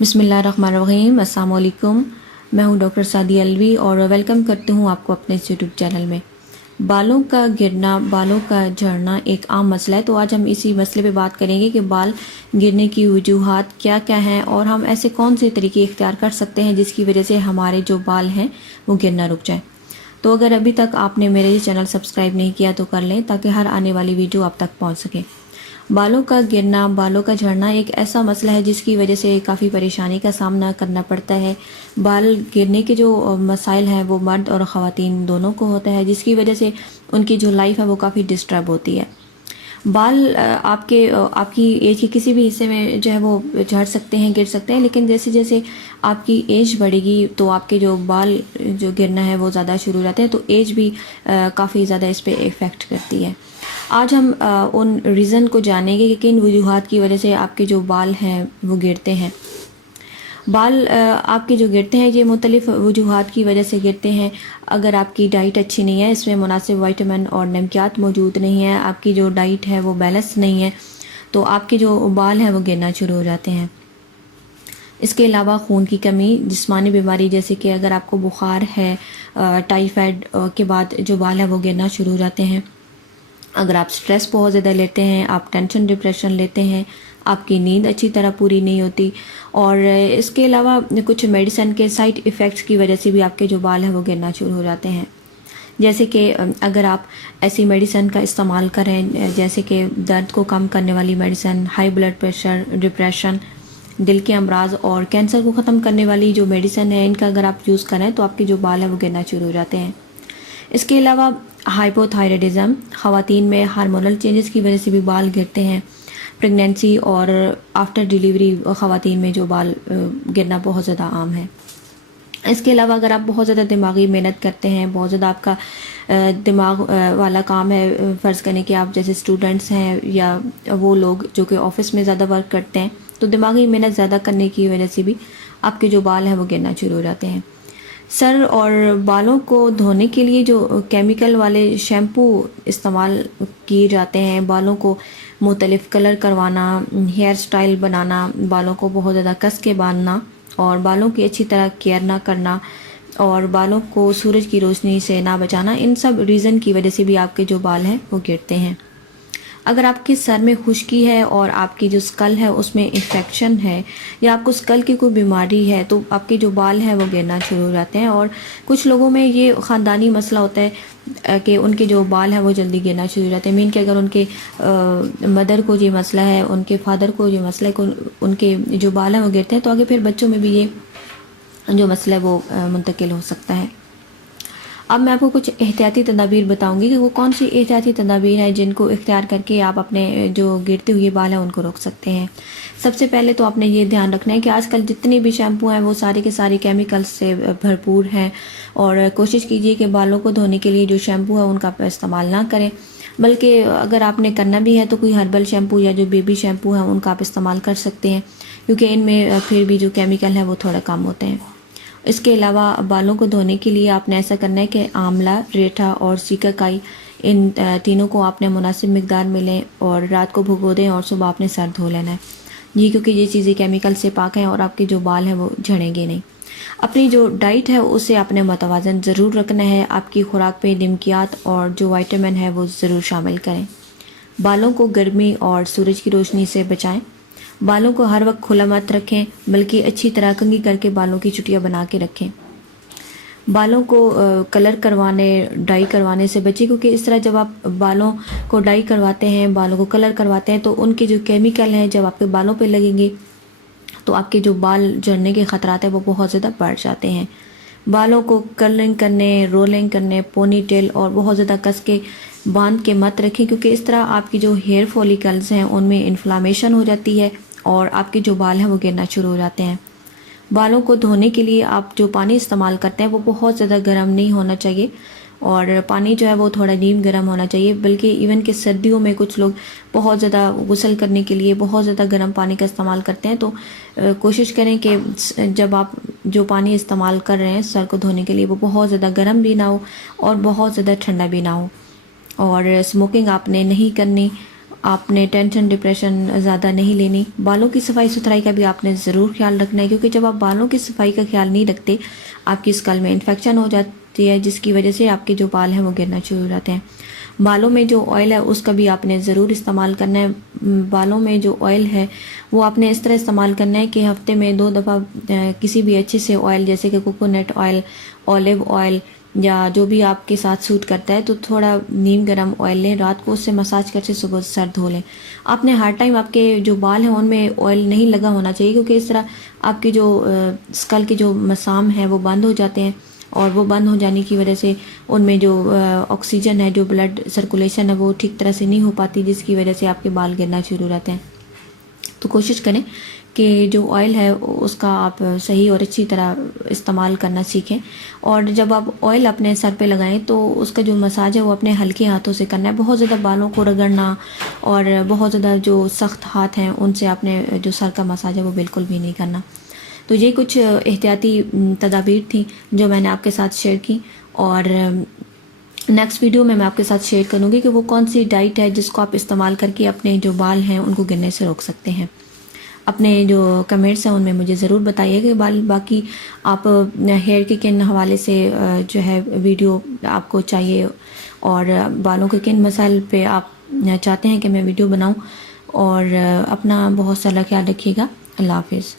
बिस्मिल्लाहिर्रहमानिर्रहीम। अस्सलाम वालेकुम। मैं हूं डॉक्टर सादिया अलवी और वेलकम करती हूं आपको अपने इस यूट्यूब चैनल में। बालों का गिरना, बालों का झड़ना एक आम मसला है, तो आज हम इसी मसले पे बात करेंगे कि बाल गिरने की वजूहात क्या क्या हैं और हम ऐसे कौन से तरीके इख्तियार कर सकते हैं जिसकी वजह से हमारे जो बाल हैं वो गिरना रुक जाए। तो अगर अभी तक आपने मेरे चैनल सब्सक्राइब नहीं किया तो कर लें ताकि हर आने वाली वीडियो आप तक पहुंच सके। बालों का गिरना, बालों का झड़ना एक ऐसा मसला है जिसकी वजह से काफ़ी परेशानी का सामना करना पड़ता है। बाल गिरने के जो मसाइल हैं वो मर्द और ख़वातीन दोनों को होता है, जिसकी वजह से उनकी जो लाइफ है वो काफ़ी डिस्टर्ब होती है। बाल आपकी एज के किसी भी हिस्से में जो है वो झड़ सकते हैं, गिर सकते हैं, लेकिन जैसे जैसे आपकी एज बढ़ेगी तो आपके जो बाल जो गिरना है वो ज़्यादा शुरू हो जाते हैं, तो एज भी काफ़ी ज़्यादा इस पर इफ़ेक्ट करती है। आज हम उन रीज़न को जानेंगे कि किन वजूहात की वजह से आपके जो बाल हैं वो गिरते हैं। बाल आपके जो गिरते हैं ये मुख्तलिफ़ वजूहात की वजह से गिरते हैं। अगर आपकी डाइट अच्छी नहीं है, इसमें मुनासिब विटामिन और नमकियात मौजूद नहीं है, आपकी जो डाइट है वो बैलेंस नहीं है, तो आपके जो बाल हैं वो गिरना शुरू हो जाते हैं। इसके अलावा खून की कमी, जिस्मानी बीमारी जैसे कि अगर आपको बुखार है, टाइफाइड के बाद जो बाल है वो गिरना शुरू हो जाते हैं। अगर आप स्ट्रेस बहुत ज़्यादा लेते हैं, आप टेंशन डिप्रेशन लेते हैं, आपकी नींद अच्छी तरह पूरी नहीं होती, और इसके अलावा कुछ मेडिसिन के साइड इफ़ेक्ट्स की वजह से भी आपके जो बाल हैं वो गिरना शुरू हो जाते हैं। जैसे कि अगर आप ऐसी मेडिसिन का इस्तेमाल करें जैसे कि दर्द को कम करने वाली medicine, high blood pressure, depression, दिल के अमराज और कैंसर को ख़त्म करने वाली जो मेडिसिन है, इनका अगर आप यूज़ करें तो आपके जो बाल हैं वो गिरना शुरू हो जाते हैं। इसके अलावा हाइपोथायराइडिज्म, ख़वातीन में हार्मोनल चेंजेस की वजह से भी बाल गिरते हैं। प्रेगनेंसी और आफ्टर डिलीवरी ख़वातीन में जो बाल गिरना बहुत ज़्यादा आम है। इसके अलावा अगर आप बहुत ज़्यादा दिमागी मेहनत करते हैं, बहुत ज़्यादा आपका दिमाग वाला काम है, फ़र्ज़ करें कि आप जैसे स्टूडेंट्स हैं या वो लोग जो कि ऑफ़िस में ज़्यादा वर्क करते हैं, तो दिमागी मेहनत ज़्यादा करने की वजह से भी आपके जो बाल हैं वो गिरना शुरू हो जाते हैं। सर और बालों को धोने के लिए जो केमिकल वाले शैम्पू इस्तेमाल किए जाते हैं, बालों को मुख्तलिफ़ कलर करवाना, हेयर स्टाइल बनाना, बालों को बहुत ज़्यादा कस के बांधना और बालों की अच्छी तरह केयर ना करना और बालों को सूरज की रोशनी से ना बचाना, इन सब रीज़न की वजह से भी आपके जो बाल हैं वो गिरते हैं। अगर आपके सर में खुश्की है और आपकी जो स्कल है उसमें इन्फेक्शन है या आपको स्कल की कोई बीमारी है तो आपके जो बाल हैं वो गिरना शुरू हो जाते हैं। और कुछ लोगों में ये ख़ानदानी मसला होता है कि उनके जो बाल हैं वो जल्दी गिरना शुरू हो जाते हैं। मीन कि अगर उनके मदर को ये मसला है, उनके फादर को ये मसला है, उनके जो बाल हैं वो गिरते हैं, तो आगे फिर बच्चों में भी ये जो मसला है वो मुंतकिल हो सकता है। अब मैं आपको कुछ एहतियाती तदाबीर बताऊंगी कि वो कौन सी एहतियाती तदाबीर हैं जिनको इख्तियार करके आप अपने जो गिरते हुए बाल हैं उनको रोक सकते हैं। सबसे पहले तो आपने ये ध्यान रखना है कि आजकल जितने भी शैम्पू हैं वो सारे के सारे केमिकल्स से भरपूर हैं, और कोशिश कीजिए कि बालों को धोने के लिए जो शैम्पू है उनका इस्तेमाल ना करें, बल्कि अगर आपने करना भी है तो कोई हर्बल शैम्पू या जो बेबी शैम्पू है उनका आप इस्तेमाल कर सकते हैं, क्योंकि इनमें फिर भी जो केमिकल है वो थोड़ा कम होते हैं। इसके अलावा बालों को धोने के लिए आपने ऐसा करना है कि आंवला, रेठा और सीकाकाई, इन तीनों को आपने मुनासिब मिकदार में लें और रात को भिगो दें और सुबह आपने सर धो लेना है जी, क्योंकि ये चीज़ें केमिकल से पाक हैं और आपके जो बाल हैं वो झड़ेंगे नहीं। अपनी जो डाइट है उसे आपने मुतवाज़न ज़रूर रखना है। आपकी खुराक पे नमकियात और जो विटामिन है वो ज़रूर शामिल करें। बालों को गर्मी और सूरज की रोशनी से बचाएं। बालों को हर वक्त खुला मत रखें, बल्कि अच्छी तरह कंघी करके बालों की चुटियाँ बना के रखें। बालों को कलर करवाने, डाई करवाने से बचें, क्योंकि इस तरह जब आप बालों को डाई करवाते हैं, बालों को कलर करवाते हैं, तो उनके जो केमिकल हैं जब आपके बालों पे लगेंगे तो आपके जो बाल झड़ने के ख़तरात हैं वो बहुत ज़्यादा बढ़ जाते हैं। बालों को कर्लिंग करने, रोलिंग करने, पोनी टेल और बहुत ज़्यादा कस के बांध के मत रखें, क्योंकि इस तरह आपकी जो हेयर फॉलिकल्स हैं उनमें इन्फ्लामेशन हो जाती है और आपके जो बाल हैं वो गिरना शुरू हो जाते हैं। बालों को धोने के लिए आप जो पानी इस्तेमाल करते हैं वो बहुत ज़्यादा गर्म नहीं होना चाहिए, और पानी जो है वो थोड़ा नीम गर्म होना चाहिए, बल्कि इवन कि सर्दियों में कुछ लोग बहुत ज़्यादा गुस्ल करने के लिए बहुत ज़्यादा गर्म पानी का इस्तेमाल करते हैं। तो कोशिश करें कि जब आप जो पानी इस्तेमाल कर रहे हैं सर को धोने के लिए वो बहुत ज़्यादा गर्म भी ना हो और बहुत ज़्यादा ठंडा भी ना हो। और स्मोकिंग आपने नहीं करनी, آپ نے ٹینشن ڈپریشن زیادہ نہیں لینی. بالوں کی صفائی ستھرائی کا بھی آپ نے ضرور خیال رکھنا ہے، کیونکہ جب آپ بالوں کی صفائی کا خیال نہیں رکھتے آپ کی اسکل میں انفیکشن ہو جاتی ہے، جس کی وجہ سے آپ کے جو بال ہیں وہ گرنا شروع ہو جاتے ہیں. بالوں میں جو آئل ہے اس کا بھی آپ نے ضرور استعمال کرنا ہے. بالوں میں جو آئل ہے وہ آپ نے اس طرح استعمال کرنا ہے کہ ہفتے میں 2 دفعہ کسی بھی اچھے سے آئل جیسے کہ کوکونٹ آئل، اولیو آئل یا جو بھی آپ کے ساتھ سوٹ کرتا ہے، تو تھوڑا نیم گرم آئل لیں، رات کو اس سے مساج کر کے صبح سر دھو لیں. آپ نے ہر ٹائم آپ کے جو بال ہیں ان میں آئل نہیں لگا ہونا چاہیے، کیونکہ اس طرح آپ کے جو اسکل کے جو مسام ہیں وہ بند ہو جاتے ہیں، اور وہ بند ہو جانے کی وجہ سے ان میں جو آکسیجن ہے، جو بلڈ سرکولیشن ہے وہ ٹھیک طرح سے نہیں ہو پاتی، جس کی وجہ سے آپ کے بال گرنا شروع ہو جاتے ہیں. تو کوشش کریں کہ جو آئل ہے اس کا آپ صحیح اور اچھی طرح استعمال کرنا سیکھیں. اور جب آپ آئل اپنے سر پہ لگائیں تو اس کا جو مساج ہے وہ اپنے ہلکے ہاتھوں سے کرنا ہے. بہت زیادہ بالوں کو رگڑنا اور بہت زیادہ جو سخت ہاتھ ہیں ان سے آپ نے جو سر کا مساج ہے وہ بالکل بھی نہیں کرنا. تو یہ کچھ احتیاطی تدابیر تھیں جو میں نے آپ کے ساتھ شیئر کی، اور نیکسٹ ویڈیو میں آپ کے ساتھ شیئر کروں گی کہ وہ کون سی ڈائٹ ہے جس کو آپ استعمال کر کے اپنے جو بال ہیں ان کو گرنے سے روک سکتے ہیں. اپنے جو کمنٹس ہیں ان میں مجھے ضرور بتائیے کہ باقی آپ ہیئر کے کن حوالے سے جو ہے ویڈیو آپ کو چاہیے، اور بالوں کے کن مسائل پہ آپ چاہتے ہیں کہ میں ویڈیو بناؤں. اور اپنا بہت سارا خیال رکھیے گا. اللہ حافظ.